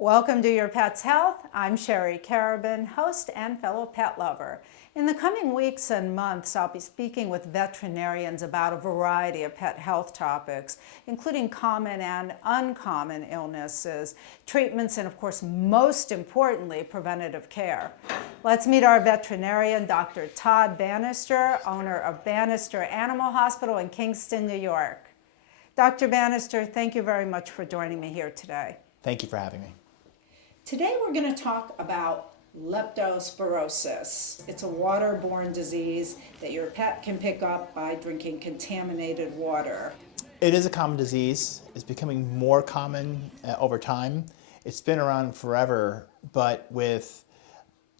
Welcome to Your Pet's Health. I'm Sherry Karabin, host and fellow pet lover. In the coming weeks and months, I'll be speaking with veterinarians about a variety of pet health topics, including common and uncommon illnesses, treatments, and of course, most importantly, preventative care. Let's meet our veterinarian, Dr. Todd Banister, owner of Banister Animal Hospital in Kingston, New York. Dr. Banister, thank you very much for joining me here today. Thank you for having me. Today we're going to talk about Leptospirosis. It's a waterborne disease that your pet can pick up by drinking contaminated water. It is a common disease. It's becoming more common over time. It's been around forever, but with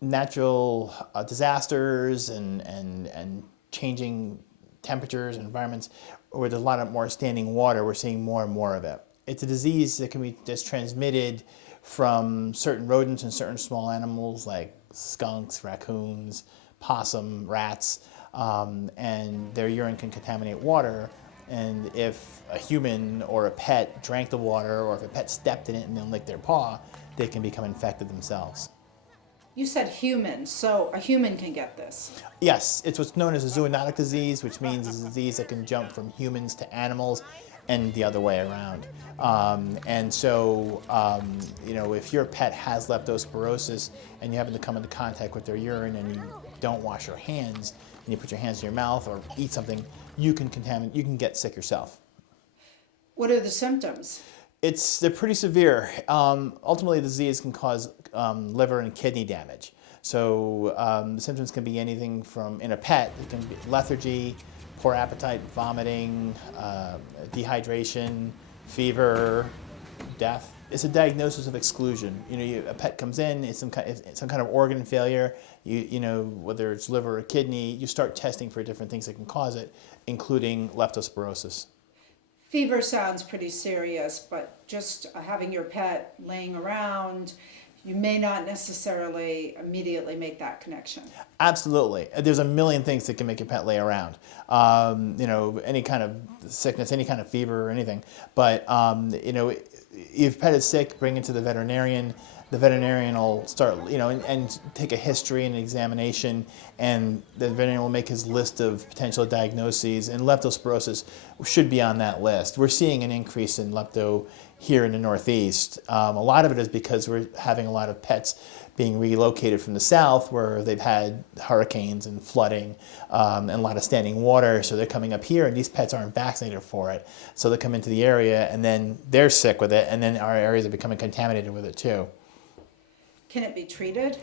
natural disasters and changing temperatures and environments where there's a lot more standing water, we're seeing more and more of it. It's a disease that can be just transmitted from certain rodents and certain small animals like skunks, raccoons, possum, rats, and their urine can contaminate water. And if a human or a pet drank the water, or if a pet stepped in it and then licked their paw, they can become infected themselves. You said human, so a human can get this? Yes, it's what's known as a zoonotic disease, which means it's a disease that can jump from humans to animals and the other way around. If your pet has leptospirosis and you happen to come into contact with their urine and you don't wash your hands and you put your hands in your mouth or eat something, you can get sick yourself. What are the symptoms? They're pretty severe. Ultimately, the disease can cause liver and kidney damage. So the symptoms can be anything from, in a pet, it can be lethargy, poor appetite, vomiting, dehydration, fever, death. It's a diagnosis of exclusion. A pet comes in, it's some kind of organ failure. Whether it's liver or kidney, you start testing for different things that can cause it, including leptospirosis. Fever sounds pretty serious, but just having your pet laying around, you may not necessarily immediately make that connection. Absolutely. There's a million things that can make your pet lay around. Any kind of sickness, any kind of fever or anything. But, if pet is sick, bring it to the veterinarian. The veterinarian will start, and take a history and an examination, and the veterinarian will make his list of potential diagnoses, and leptospirosis should be on that list. We're seeing an increase in lepto here in the Northeast. A lot of it is because we're having a lot of pets being relocated from the south where they've had hurricanes and flooding and a lot of standing water, so they're coming up here and these pets aren't vaccinated for it. So they come into the area and then they're sick with it, and then our areas are becoming contaminated with it too. Can it be treated?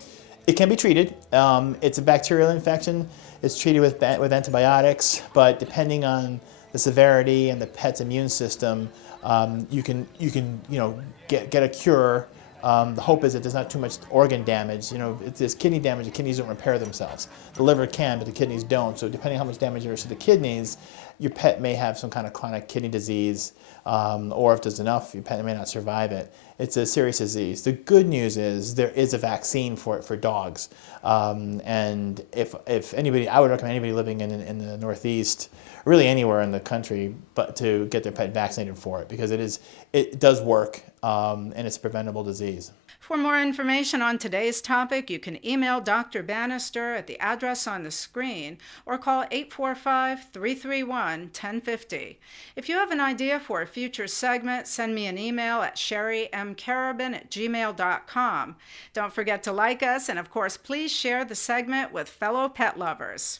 It can be treated. It's a bacterial infection. It's treated with antibiotics, but depending on the severity and the pet's immune system, you can get a cure. The hope is that there's not too much organ damage. If there's kidney damage, the kidneys don't repair themselves. The liver can, but the kidneys don't. So depending on how much damage there is to the kidneys, your pet may have some kind of chronic kidney disease, or if there's enough, your pet may not survive it. It's a serious disease. The good news is there is a vaccine for it for dogs. And if anybody, I would recommend anybody living in the Northeast, really anywhere in the country, but to get their pet vaccinated for it, because it does work, and it's a preventable disease. For more information on today's topic, you can email Dr. Banister at the address on the screen or call 845-331-1050. If you have an idea for a future segment, send me an email at sherrymkarabin@gmail.com. Don't forget to like us, and of course, please share the segment with fellow pet lovers.